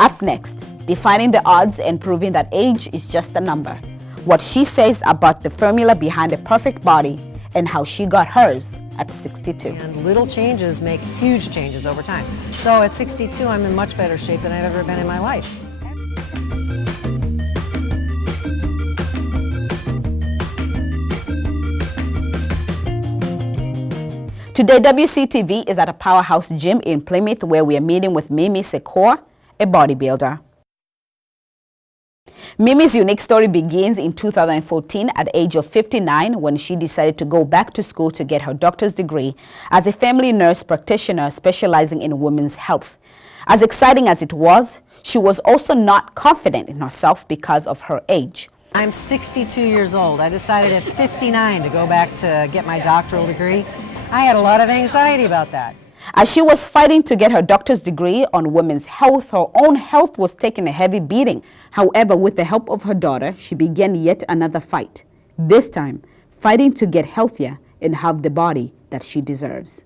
Up next, defining the odds and proving that age is just a number. What she says about the formula behind a perfect body and how she got hers at 62. And little changes make huge changes over time. So at 62, I'm in much better shape than I've ever been in my life. Today, WCTV is at a powerhouse gym in Plymouth where we are meeting with Mimi Secore, a bodybuilder. Mimi's unique story begins in 2014 at the age of 59 when she decided to go back to school to get her doctor's degree as a family nurse practitioner specializing in women's health. As exciting as it was, she was also not confident in herself because of her age. I'm 62 years old. I decided at 59 to go back to get my doctoral degree. I had a lot of anxiety about that. As she was fighting to get her doctor's degree on women's health, her own health was taking a heavy beating. However, with the help of her daughter, she began yet another fight. This time, fighting to get healthier and have the body that she deserves.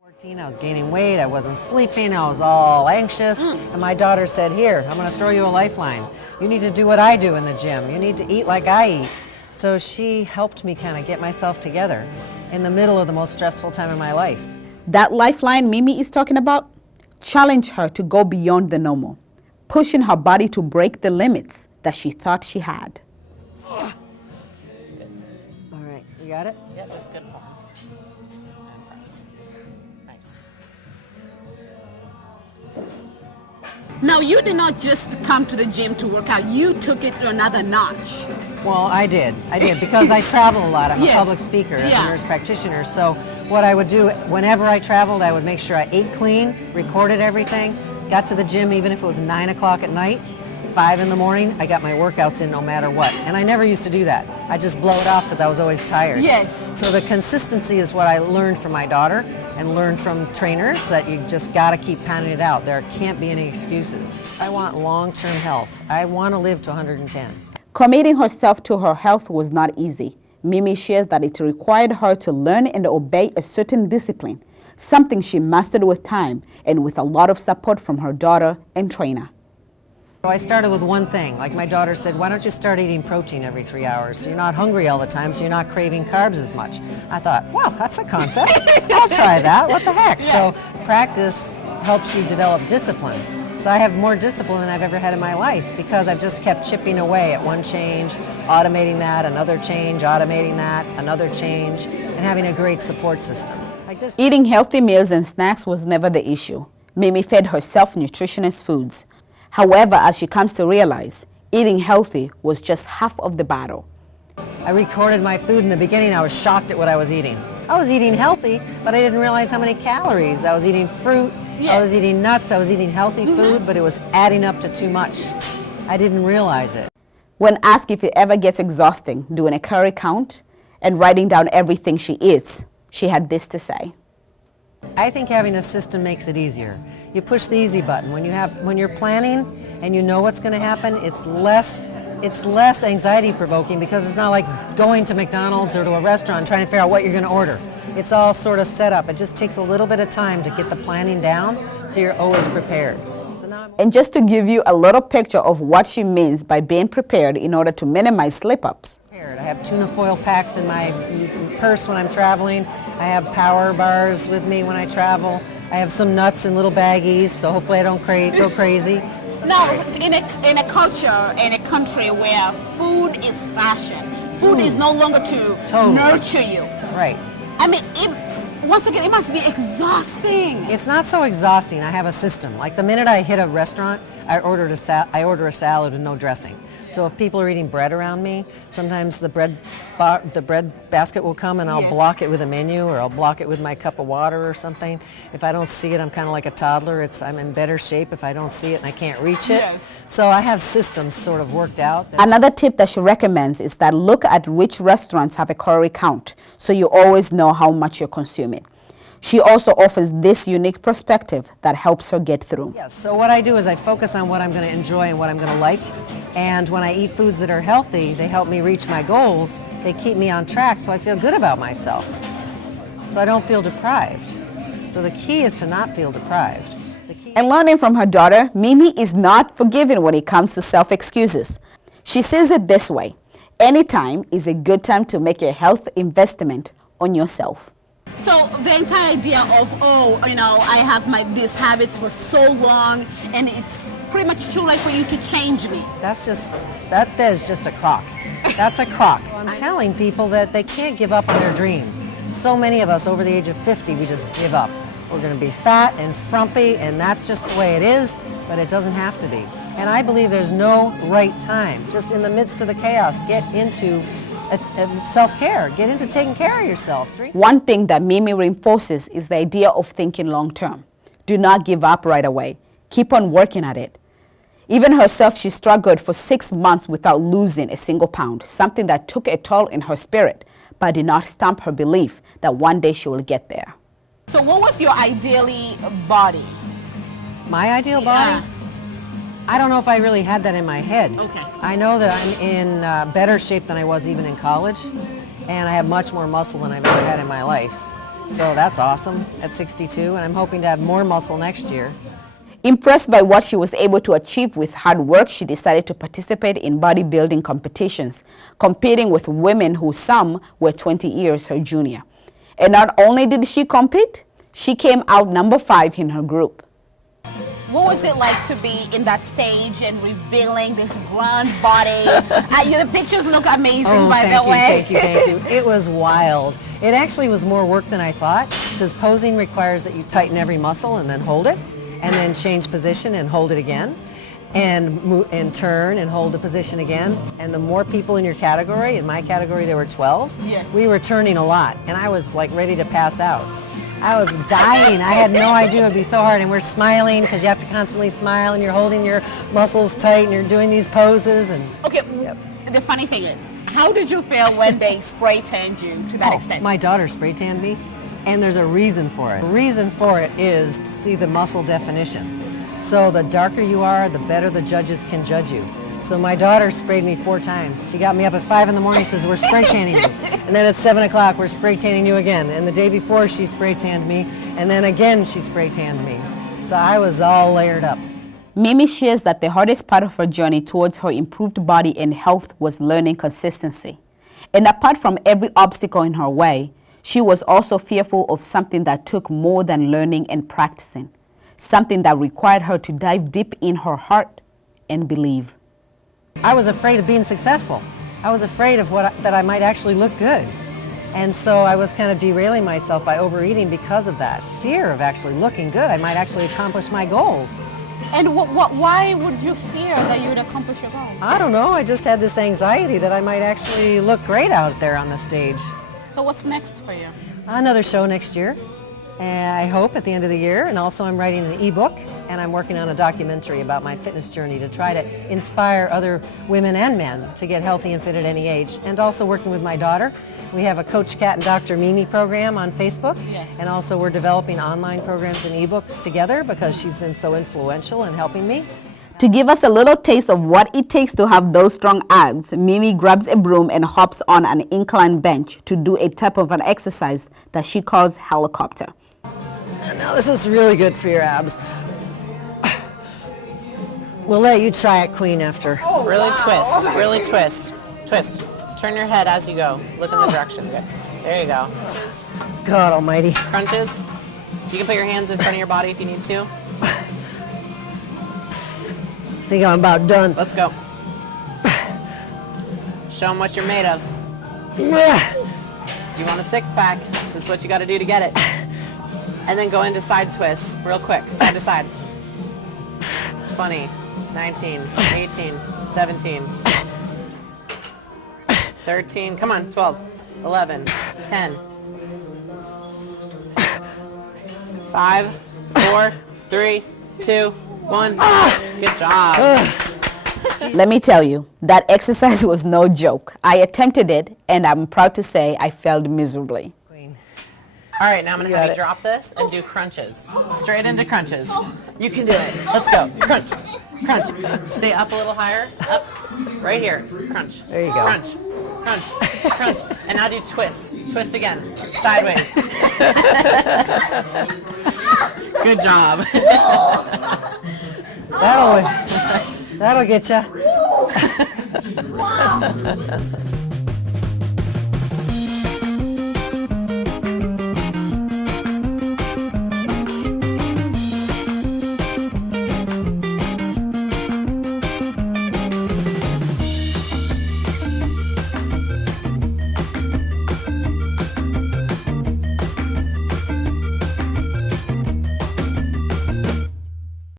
14, I was gaining weight, I wasn't sleeping, I was all anxious, and my daughter said, "Here, I'm going to throw you a lifeline. You need to do what I do in the gym. You need to eat like I eat." So she helped me kind of get myself together in the middle of the most stressful time of my life. That lifeline Mimi is talking about challenged her to go beyond the normal, pushing her body to break the limits that she thought she had. All right, you got it? Yeah, just good form. Press. Nice. Now, you did not just come to the gym to work out. You took it to another notch. Well, I did because I travel a lot. I'm Yes. a public speaker, Yeah. a nurse practitioner. So what I would do whenever I traveled, I would make sure I ate clean, recorded everything, got to the gym even if it was 9 o'clock at night, 5 in the morning, I got my workouts in no matter what. And I never used to do that. I just blow it off because I was always tired. Yes. So the consistency is what I learned from my daughter and learned from trainers, that you just got to keep pounding it out. There can't be any excuses. I want long-term health. I want to live to 110. Committing herself to her health was not easy. Mimi shares that it required her to learn and obey a certain discipline, something she mastered with time and with a lot of support from her daughter and trainer. So I started with one thing. Like my daughter said, why don't you start eating protein every 3 hours so you're not hungry all the time, so you're not craving carbs as much. I thought, wow, that's a concept. I'll try that. What the heck? Yes. So practice helps you develop discipline. So I have more discipline than I've ever had in my life because I've just kept chipping away at one change, automating that, another change, automating that, another change, and having a great support system. Like this. Eating healthy meals and snacks was never the issue. Mimi fed herself nutritious foods. However, as she comes to realize, eating healthy was just half of the battle. I recorded my food in the beginning. I was shocked at what I was eating. I was eating healthy, but I didn't realize how many calories. I was eating fruit, yes. I was eating nuts, I was eating healthy food, but it was adding up to too much. I didn't realize it. When asked if it ever gets exhausting doing a calorie count and writing down everything she eats, she had this to say. I think having a system makes it easier. You push the easy button. When you're planning and you know what's going to happen, it's less anxiety provoking because it's not like going to McDonald's or to a restaurant trying to figure out what you're going to order. It's all sort of set up. It just takes a little bit of time to get the planning down so you're always prepared. So now and just to give you a little picture of what she means by being prepared in order to minimize slip-ups. I have tuna foil packs in my purse when I'm traveling. I have power bars with me when I travel. I have some nuts in little baggies, so hopefully I don't go crazy. Now, in a culture, in a country where food is fashion, food is no longer to nurture you. Right. I mean, once again, it must be exhausting. It's not so exhausting. I have a system. Like the minute I hit a restaurant, I order a salad with no dressing. So if people are eating bread around me, sometimes the bread basket will come and I'll block it with a menu or I'll block it with my cup of water or something. If I don't see it, I'm kind of like a toddler. I'm in better shape if I don't see it and I can't reach it. Yes. So I have systems sort of worked out. Another tip that she recommends is that look at which restaurants have a calorie count so you always know how much you're consuming. She also offers this unique perspective that helps her get through. Yes, so what I do is I focus on what I'm going to enjoy and what I'm going to like. And when I eat foods that are healthy, they help me reach my goals. They keep me on track, so I feel good about myself. So I don't feel deprived. So the key is to not feel deprived. The key And learning from her daughter, Mimi is not forgiving when it comes to self-excuses. She says it this way: anytime is a good time to make a health investment on yourself. So the entire idea of, oh, you know, I have these habits for so long and it's pretty much too late for you to change me. That is just a crock. That's a crock. I'm telling people that they can't give up on their dreams. So many of us over the age of 50, we just give up. We're going to be fat and frumpy, and that's just the way it is, but it doesn't have to be. And I believe there's no right time. Just in the midst of the chaos, get into self-care. Get into taking care of yourself. One thing that Mimi reinforces is the idea of thinking long-term. Do not give up right away. Keep on working at it. Even herself, she struggled for 6 months without losing a single pound, something that took a toll in her spirit, but did not stump her belief that one day she will get there. So what was your ideally body? My ideal body? I don't know if I really had that in my head. Okay. I know that I'm in better shape than I was even in college, and I have much more muscle than I've ever had in my life. So that's awesome at 62, and I'm hoping to have more muscle next year. Impressed by what she was able to achieve with hard work, she decided to participate in bodybuilding competitions, competing with women who some were 20 years her junior. And not only did she compete, she came out number 5 in her group. What was it like to be in that stage and revealing this grand body? The pictures look amazing, by the way. Thank you. It was wild. It actually was more work than I thought, because posing requires that you tighten every muscle and then hold it, and then change position and hold it again, and move and turn and hold the position again. And the more people in your category, in my category there were 12, yes, we were turning a lot, and I was like ready to pass out. I was dying. I had no idea it would be so hard, and we're smiling because you have to constantly smile, and you're holding your muscles tight, and you're doing these poses. And okay, The funny thing is, how did you feel when they spray tanned you to that extent? My daughter spray tanned me, and there's a reason for it. The reason for it is to see the muscle definition. So the darker you are, the better the judges can judge you. So my daughter sprayed me 4 times. She got me up at 5 in the morning, says, we're spray tanning you. And then at 7 o'clock, we're spray tanning you again. And the day before, she spray tanned me. And then again, she spray tanned me. So I was all layered up. Mimi shares that the hardest part of her journey towards her improved body and health was learning consistency. And apart from every obstacle in her way, she was also fearful of something that took more than learning and practicing, something that required her to dive deep in her heart and believe. I was afraid of being successful. I was afraid of that I might actually look good. And so I was kind of derailing myself by overeating because of that fear of actually looking good. I might actually accomplish my goals. And why would you fear that you would accomplish your goals? I don't know. I just had this anxiety that I might actually look great out there on the stage. So what's next for you? Another show next year, and I hope at the end of the year. And also I'm writing an ebook, and I'm working on a documentary about my fitness journey to try to inspire other women and men to get healthy and fit at any age. And also working with my daughter. We have a Coach Kat and Dr. Mimi program on Facebook. Yes. And also we're developing online programs and ebooks together because she's been so influential in helping me. To give us a little taste of what it takes to have those strong abs, Mimi grabs a broom and hops on an incline bench to do a type of an exercise that she calls helicopter. And now this is really good for your abs. We'll let you try it, Queen, after. Oh, Really wow. twist, really twist. Twist. Turn your head as you go. Look in the direction. Good. There you go. God almighty. Crunches. You can put your hands in front of your body if you need to. I think I'm about done. Let's go. Show them what you're made of. Yeah. You want a 6-pack. This is what you got to do to get it. And then go into side twists real quick. Side to side. 20, 19, 18, 17, 13, come on, 12, 11, 10, 5, 4, 3, 2, 1. Good job. Let me tell you, that exercise was no joke. I attempted it, and I'm proud to say I failed miserably. All right, now I'm going to have you it. drop this and do crunches. Straight into crunches. You can do it. Let's go. Crunch. Crunch. Stay up a little higher. Up. Right here. Crunch. There you go. Crunch. Crunch. Crunch. And now do twists. Twist again. Sideways. Good job. That'll get you.